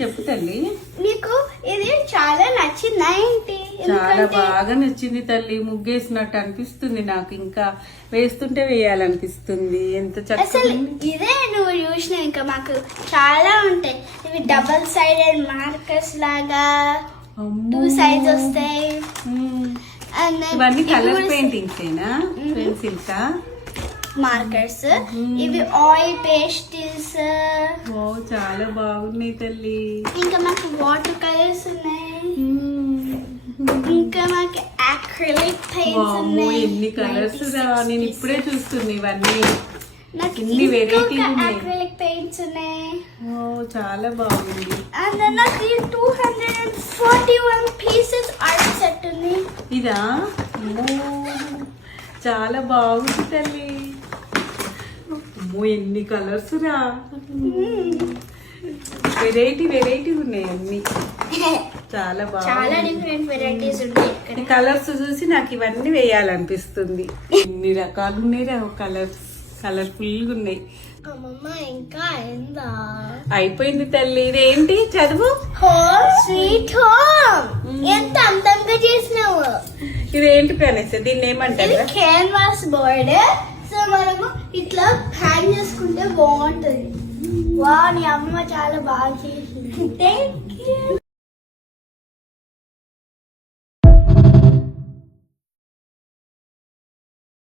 చెప్పు తల్లి. నీకు ఇది చాలా నచ్చిందా ఏంటి? చాలా బాగా నచ్చింది తల్లి. ముగ్గేసినట్టు అనిపిస్తుంది నాకు. ఇంకా వేస్తుంటే వేయాలనిపిస్తుంది. ఎంత అసలు చక్కగా. ఇదే నువ్వు చూసిన ఇంకా మాకు చాలా ఉంటాయి. ఇవి డబుల్ సైడెడ్ మార్కర్స్ లాగా 2 సైడ్స్ వస్తాయి. And then ఇవన్నీ కలర్ ఇవి పెయింటింగ్స్ ఏనా? పెన్సిల్సా? మార్కర్స్. ఇవి ఆయిల్ పేస్టిల్స్. ఓ చాలా బాగున్నాయి తల్లి. ఇంకా మాకు వాటర్ కలర్స్ ఉన్నాయి. ఇంకా మాకు అక్రిలిక్ పెయింట్స్ ఉన్నాయి. ఎన్ని కలర్స్ రా! నేను ఇప్పుడే చూస్తున్నా ఇవన్నీ. నాకు ఇన్ని varieties ఉన్నాయి. అక్రిలిక్ పెయింట్స్ ఉన్నాయి. ఓ చాలా బాగుంది. And then నాకు 241 pieces ఆర్ట్ సెట్ ఉంది. ఇదా? అమ్మో, చాలా బాగుంది తల్లి. అమ్మో ఎన్ని కలర్స్ రా! వెరైటీ ఉన్నాయి అన్ని. చాలా చాలా బాగుంది. డిఫరెంట్ వెరైటీస్ ఉంటాయి ఇక్కడ. ఈ కలర్స్ చూసి నాకు ఇవన్నీ వేయాలనిపిస్తుంది. ఎన్ని రకాలు ఉన్నాయి రా కలర్స్. కలర్ఫుల్ గా ఉన్నాయి. అమ్మమ్మ ఇంకా ఎందా అయిపోయింది తల్లి. ఇదేంటి చదువు? Home sweet home. ఎంత అందంగా చేసినావు. ఇదేంటి ప్రణేస? దీన్ని ఇది ఏమంటారు? Canvas board. సో మనము ఇట్లా హ్యాంగ్ చేసుకుంటే బాగుంటది. వా నీ అమ్మ చాలా బాగా చేసింది.